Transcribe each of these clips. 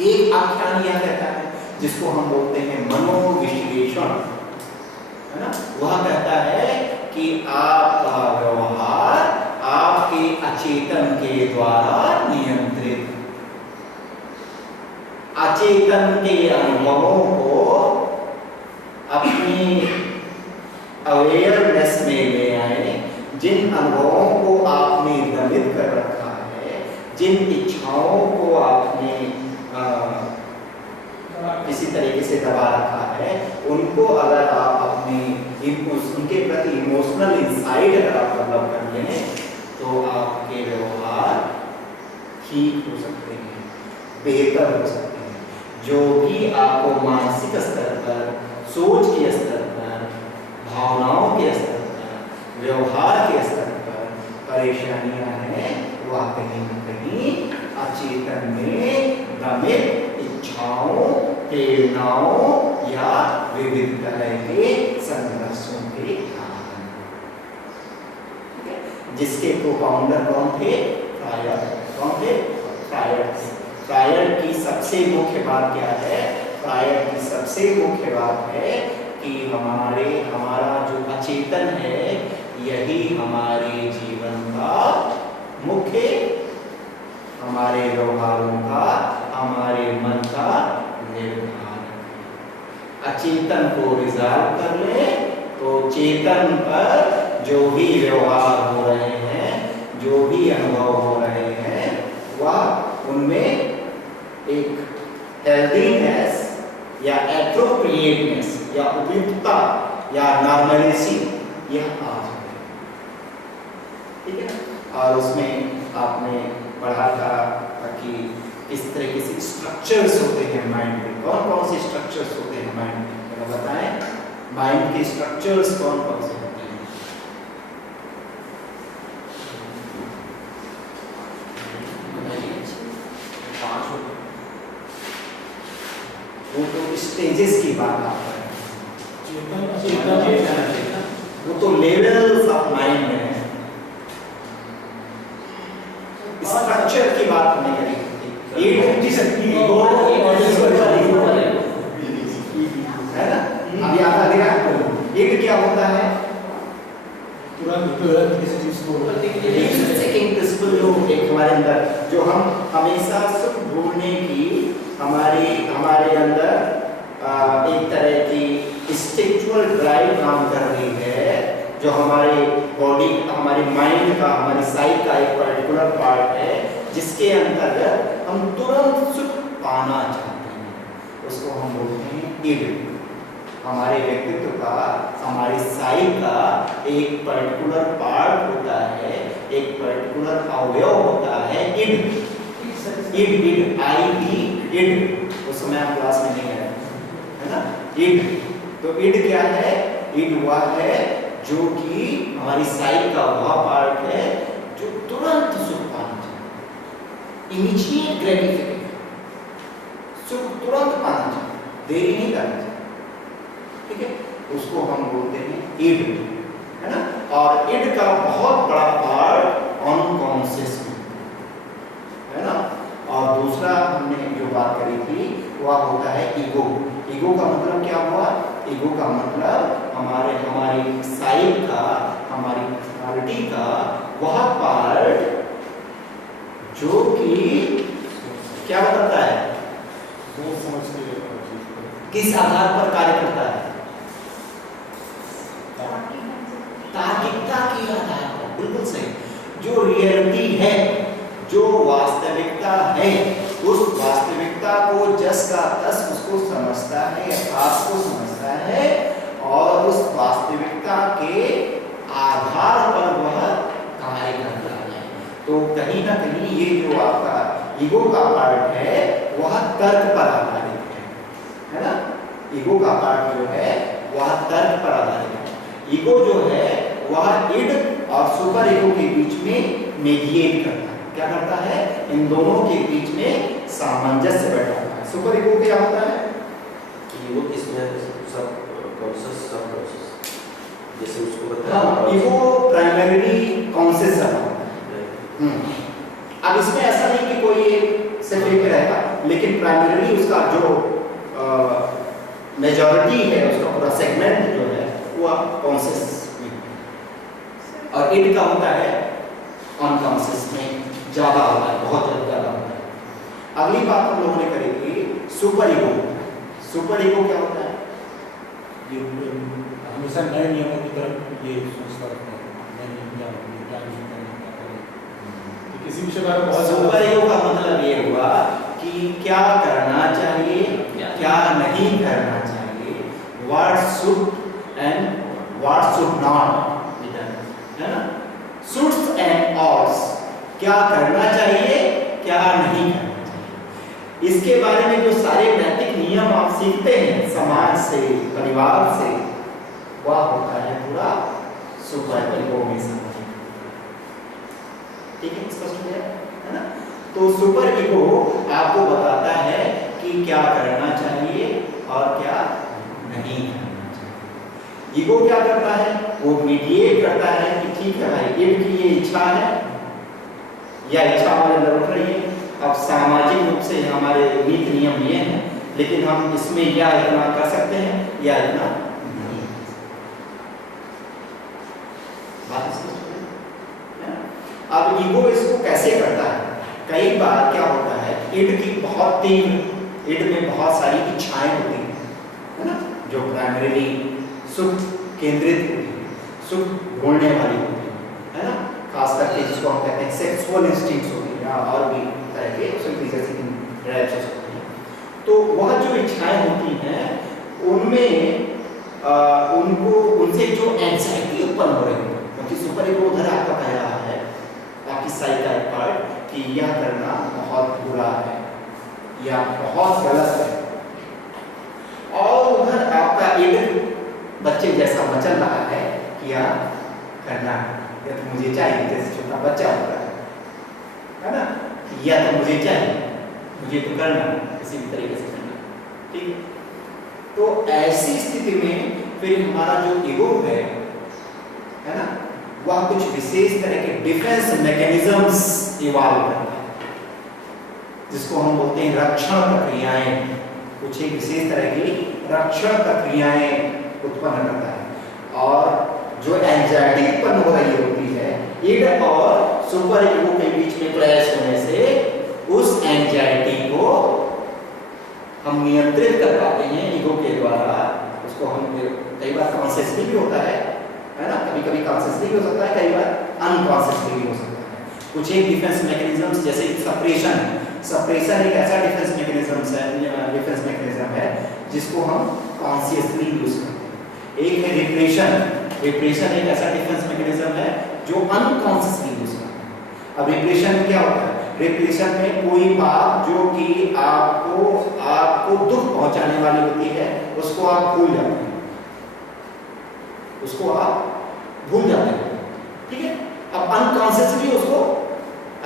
एक आख्यान यह कहता है जिसको हम बोलते हैं मनोविश्लेषण, है ना। वह कहता है कि आपका व्यवहार आपके अचेतन के द्वारा नियंत्रित, अचेतन के अनुभवों को अपनी अवेयरनेस में ले आए। जिन अनुभवों को आपने दमित कर रखा है, जिन इच्छाओं को आपने किसी तरीके से दबा रखा है, उनको अगर आप अपने उनके प्रति इमोशनल इंसाइट अगर आप डेवलप कर लें तो आपके व्यवहार ठीक हो सकते हैं, बेहतर हो सकते हैं। जो भी आपको मानसिक स्तर पर, सोच के स्तर पर, भावनाओं के स्तर पर, व्यवहार के स्तर पर परेशानियां हैं, वह कहीं न कहीं अचेतन में दमित इच्छाओं, प्रेरणाओं या विविध तरह के संघर्षों के कारण। जिसके को-फाउंडर कौन थे? फ्रायड। कौन थे? फ्रायड। फ्रायड की सबसे मुख्य बात क्या है? फ्रायड की सबसे मुख्य बात है कि हमारा जो अचेतन है यही हमारे जीवन का मुख्य, हमारे व्यवहारों का, हमारे मन का निर्धारण। अचेतन को रिजॉल्व कर ले तो चेतन पर जो भी व्यवहार हो रहे हैं, जो भी अनुभव हो रहे हैं, वह उनमें एक हेल्दीनेस या एप्रोप्रिएटनेस या उपयुक्तता या नॉर्मलिटी यह आ जाए। ठीक है। और उसमें आपने पढ़ा था कि इस तरीके से स्ट्रक्चर्स होते हैं माइंड के। कौन कौन से स्ट्रक्चर्स होते हैं माइंड के, बताएं। माइंड के स्ट्रक्चर्स कौन कौन से होते हैं? वो तो स्टेजेस की बात आप कर रहे हैं, वो तो लेवल्स ऑफ माइंड में है। स्ट्रक्चर की बात नहीं करेंगे। है ना। अभी आप आगे एक क्या होता है? सेकंड प्रिंसिपल जो एक हमारे अंदर, जो हम हमेशा सुख ढूंढने की हमारे अंदर एक तरह की स्पिरिचुअल ड्राइव काम कर रही है, जो हमारे बॉडी, हमारे माइंड का, हमारी साइक का एक पर्टिकुलर पार्ट है, जिसके अंतर्गत हम तुरंत सुख पाना चाहते हैं। उसको हम बोलते हैं इड। हमारे व्यक्तित्व का, हमारी साइक का एक पर्टिकुलर पार्ट होता है, एक पर्टिकुलर अवयव होता है इड। इड इड उस समय आप क्लास में नहीं आए, है ना। इड, तो इड क्या है? इड वह है जो कि हमारी साइक का वह पार्ट है जो तुरंत सुख पाना चाहता है, इमीडिएट ग्रेटिफिकेशन, सुख तुरंत पाना चाहता है, देरी नहीं करना चाहिए। ठीक है। उसको हम बोलते हैं इड, है ना। और इड का बहुत बड़ा पार्ट अनकॉन्शियस है ना। और दूसरा हमने जो बात करी थी वह होता है ईगो। ईगो का मतलब क्या हुआ? ईगो का मतलब हमारी साइक का, हमारी पर्सनालिटी का वह पार्ट जो कि क्या बताता है, किस आधार पर कार्य करता है? तार्किकता के आधार पर। बिल्कुल सही। जो रियलिटी है, जो वास्तविकता है, उस वास्तविकता को जस का तस उसको समझता है, यथार्थ को समझता है, और उस वास्तविकता के आधार पर वह कार्य करता है। तो कहीं ना कहीं ये जो आपका ईगो का पार्ट है वह तर्क पर आधारित है ना। ईगो का पार्ट जो है वह तर्क पर आधारित है। ईगो जो है वह इड और सुपर ईगो के बीच में मीडिएट करता है। क्या करता है? इन दोनों के बीच में सामंजस्य बैठाता है। सुपर ईगो क्या होता है? ईगो इसमें सब कॉन्शियस, सब कॉन्शियस, जैसे उसको बताया। ईगो प्राइमरीली कॉन्शियस है। अब इसमें ऐसा नहीं कि कोई सिर्फ एक में रहेगा, लेकिन प्राइमरी उसका जो मेजॉरिटी है, उसका पूरा सेगमेंट जो है वो कॉन्शियस में, और इड का होता है अनकॉन्शियस में ज्यादा होता है, बहुत ज्यादा होता है। अगली बात हम लोगों ने करेगी सुपर ईगो। सुपर ईगो क्या होता है? ये हमेशा नए नियमों की तरफ ये सोचता रहता है, नए नियम क्या होंगे, क्या नहीं करना, तो किसी विषय का बहुत सुपर ईगो का मतलब ये हुआ कि क्या करना चाहिए, क्या नहीं करना चाहिए, what should and what should not be done, है ना? shoulds and oughts, क्या करना चाहिए, क्या नहीं करना चाहिए। इसके बारे में जो सारे नैतिक नियम आप सीखते हैं समाज से, परिवार से, वह होता है पूरा सुपर ईगो में समझ। ठीक है, स्पष्ट है ना? तो सुपर ईगो आपको बताता है कि क्या करना चाहिए और क्या नहीं करना चाहिए। ईगो क्या करता है? वो मीडिएट करता है कि ठीक है भाई, इनकी ये इच्छा है या इच्छा हमारे अंदर उठ रही है, अब सामाजिक रूप से हमारे नीति नियम ये हैं, लेकिन हम इसमें या इतना कर सकते हैं या इतना नहीं। बात स्पष्ट है? अब ईगो इसको कैसे करता है? कई बार क्या होता है, इड की बहुत तीव्र, इड में बहुत सारी इच्छाएं होती हैं, है ना, जो प्राइमरीली सुख केंद्रित होती है, सुख ढूंढने वाली होती है ना, खास करके जिसको हम कहते हैं सेक्सुअल इंस्टिंक्ट्स होती है, और भी तरह के जैसे ड्राइव्स हो सकते हैं। तो वह जो इच्छाएं होती हैं उनमें उनको उनसे जो एंजाइटी उत्पन्न हो रही है, क्योंकि सुपर ईगो उधर आपका कह रहा है, आपकी साइक का एक पार्ट, कि यह करना बहुत बुरा है या बहुत गलत है, और उधर आपका इड बच्चे जैसा मचल रहा है कि यह करना या तो मुझे चाहिए, जैसे छोटा बच्चा होता है ना, या तो मुझे चाहिए, मुझे तो करना, किसी भी तरीके से करना। ठीक है, तो ऐसी स्थिति में फिर हमारा जो ईगो है ना, वह कुछ विशेष तरह के डिफेंस मैकेनिज्म्स इवॉल्व करता है, जिसको हम बोलते हैं रक्षण प्रक्रियाएं। कुछ एक विशेष तरह की रक्षण प्रक्रियाएं उत्पन्न करता है, और जो एंजाइटी उत्पन्न हो रही होती है इड और सुपर ईगो के बीच में क्लैश होने से, उस एंजाइटी को हम नियंत्रित कर पाते हैं ईगो के द्वारा। उसको हम कई बार कॉन्शियसली भी होता है ना, कभी कभी कॉन्शियसली भी हो सकता है, कई बार अनकॉन्शियसली भी हो सकता है। कुछ एक डिफेंस मैकेनिज्म्स जैसे सप्रेशन, सप्रेशन एक ऐसा डिफेंस मैकेनिज्म है जिसको हम कॉन्शियसली यूज करते हैं। एक है रिप्रेशन, रिप्रेशन एक ऐसा डिफेंस मैकेनिज्म है जो अनकॉन्शियसली यूज करते हैं। अब रिप्रेशन में क्या होता है? रिप्रेशन में कोई बात जो कि आपको दुख पहुंचाने वाली होती है, उसको आप भूल जाते हैं, उसको आप भूल जाते हैं। ठीक है, अब अनकॉन्शियसली उसको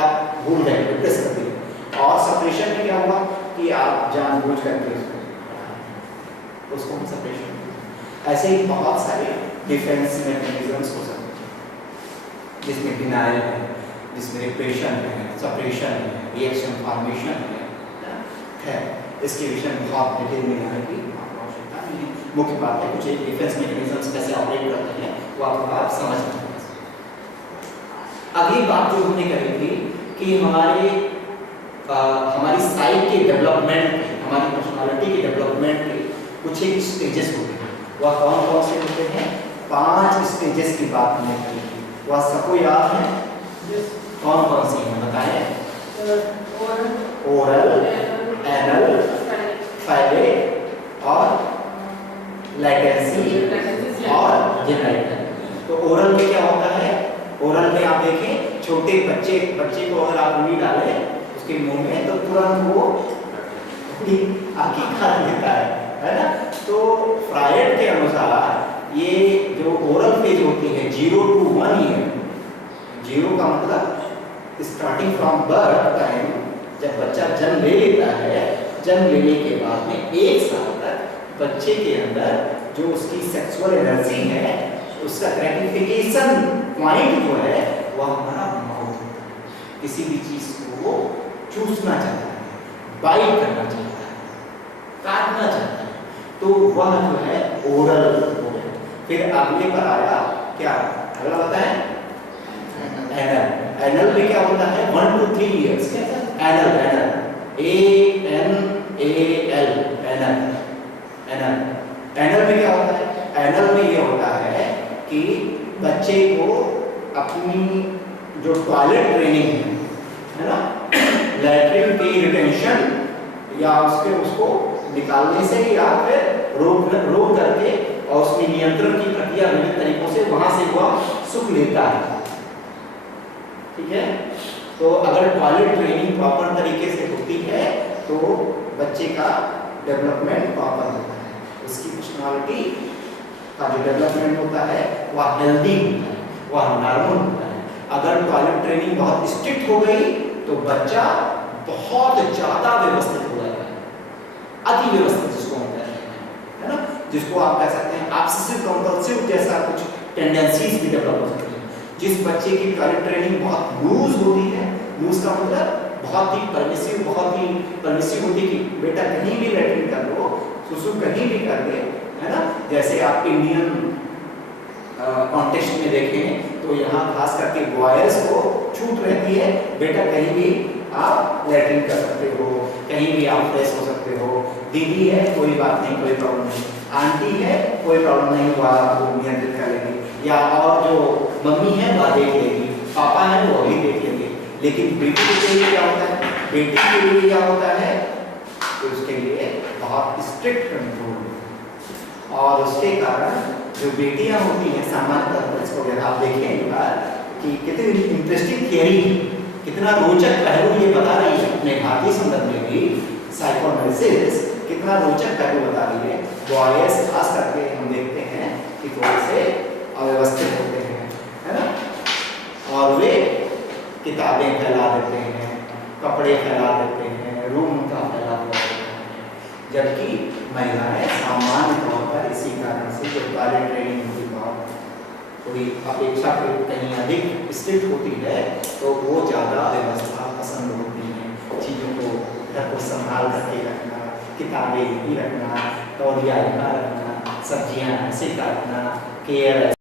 आप भूल गए, रिप्रेस कर दिए। और सप्रेशन में क्या हुआ कि आप जानबूझ करके उसको हम सप्रेशन। ऐसे ही बहुत सारे डिफेंस मैकेनिज्म्स हो सकते हैं, जिसमें डिनायल है, जिसमें रिप्रेशन है, सप्रेशन है, रिएक्शन फॉर्मेशन है। इसके विषय में बहुत डिटेल में जाने की आवश्यकता नहीं है। मुख्य बात है कुछ एक डिफेंस मैकेनिज्म्स कैसे ऑपरेट करते हैं वो आप समझ सकते हैं। अगली बात जो हमने करी थी कि हमारी साइक के डेवलपमेंट, हमारी पर्सनालिटी के डेवलपमेंट के कुछ एक स्टेजेस होते हैं। वह कौन कौन से होते हैं? 5 स्टेजेस की बात हमने की थी। वह सबको याद है? कौन कौन सी हैं बताएं? ओरल, एनल, फैलेट और लैटेंसी और जेनाइटल। तो ओरल में क्या होता है? ओरल में आप देखें छोटे बच्चे को अगर आप उंगली डालें उसके मुंह में तो तुरंत वो आँखी खा देता है ना। तो फ्रायड के अनुसार ये जो ओरल फेज होती है 0 to 1 ईयर, 0 का मतलब स्टार्टिंग फ्रॉम बर्थ टाइम, जब बच्चा जन्म ले लेता है, जन्म लेने के बाद में 1 साल तक बच्चे के अंदर जो उसकी सेक्सुअल एनर्जी है, उसका ग्रेटिफिकेशन पॉइंट जो है वह हमारा माउथ होता है। किसी भी चीज को चूसना चाहता है, बाइट करना चाहता है, काटना चाहता है, तो वह जो है ओरल हो गया। फिर अगले पर आया क्या, अगला बताएं एनल। एनल में क्या होता है 1 to 3 years, anal anal ANAL anal. Anal anal में क्या होता है, एनल में ये होता है कि बच्चे को अपनी जो टॉयलेट ट्रेनिंग है ना, लैट्रिन की रिटेंशन या उसको निकालने से या फिर रोक करके और उसमें नियंत्रण की प्रक्रिया विभिन्न तरीकों से वहां से वह सुख लेता है। ठीक है, तो अगर टॉयलेट ट्रेनिंग प्रॉपर तरीके से होती है तो बच्चे का डेवलपमेंट प्रॉपर होता है, उसकी पर्सनालिटी का जो डेवलपमेंट होता है वह हेल्दी होता है, वह नॉर्मल होता है। अगर टॉयलेट ट्रेनिंग बहुत स्ट्रिक्ट हो गई तो बच्चा बहुत ज़्यादा व्यवस्थित हो जाता है, अति व्यवस्थित जिसको हम कहते हैं, है ना, जिसको आप कह सकते हैं ऑब्सेसिव कंपल्सिव जैसा कुछ टेंडेंसीज भी डेवलप हो सकती हैं। जिस बच्चे की टॉयलेट ट्रेनिंग बहुत लूज होती है, लूज का मतलब बहुत ही परमिसिव होती है कि बेटा कहीं भी लैट्रिन कर लो, सुसु कहीं भी कर दे, है ना, जैसे आप इंडियन कॉन्टेक्स्ट में देखें तो यहाँ खास करके बॉयज को छूट रहती है, बेटा कहीं भी आप लैट्रिन कर सकते हो, कहीं भी आप फ्रेश हो सकते हो, दीदी है कोई बात नहीं, कोई प्रॉब्लम नहीं, आंटी है कोई प्रॉब्लम नहीं, वह आपको नियंत्रित कर लेगी, या और जो मम्मी है वह देख लेगी, पापा है वो भी देख लेंगे। लेकिन बेटी के लिए क्या होता है, बेटी के लिए क्या होता है, तो उसके लिए बहुत स्ट्रिक्ट कंट्रोल, और उसके कारण जो बेटियां होती हैं सामान्य तौर पर, इसको अगर आप देखें एक बार कि कितनी इंटरेस्टिंग थियरी, कितना रोचक पहलू ये बता रही है अपने भारतीय संदर्भ में भी, साइकोएनालिसिस कितना रोचक पहलू बता रही है। बॉयज खास करके हम देखते हैं कि थोड़े से अव्यवस्थित होते हैं, है ना, और वे किताबें फैला देते हैं, कपड़े फैला देते हैं, रूम का फैला हुआ होता है, जबकि महिलाएं सामान्य तौर पर इसी कारण से जो टॉयलेट ट्रेनिंग होती बहुत थोड़ी अपेक्षाकृत कहीं अधिक स्ट्रिक्ट होती है, तो वो ज़्यादा व्यवस्था पसंद होती हैं, चीज़ों को घर को संभाल करके रखना, किताबें ही रखना, तौलिया यहाँ रखना, सब्जियाँ ऐसे काटना, केयर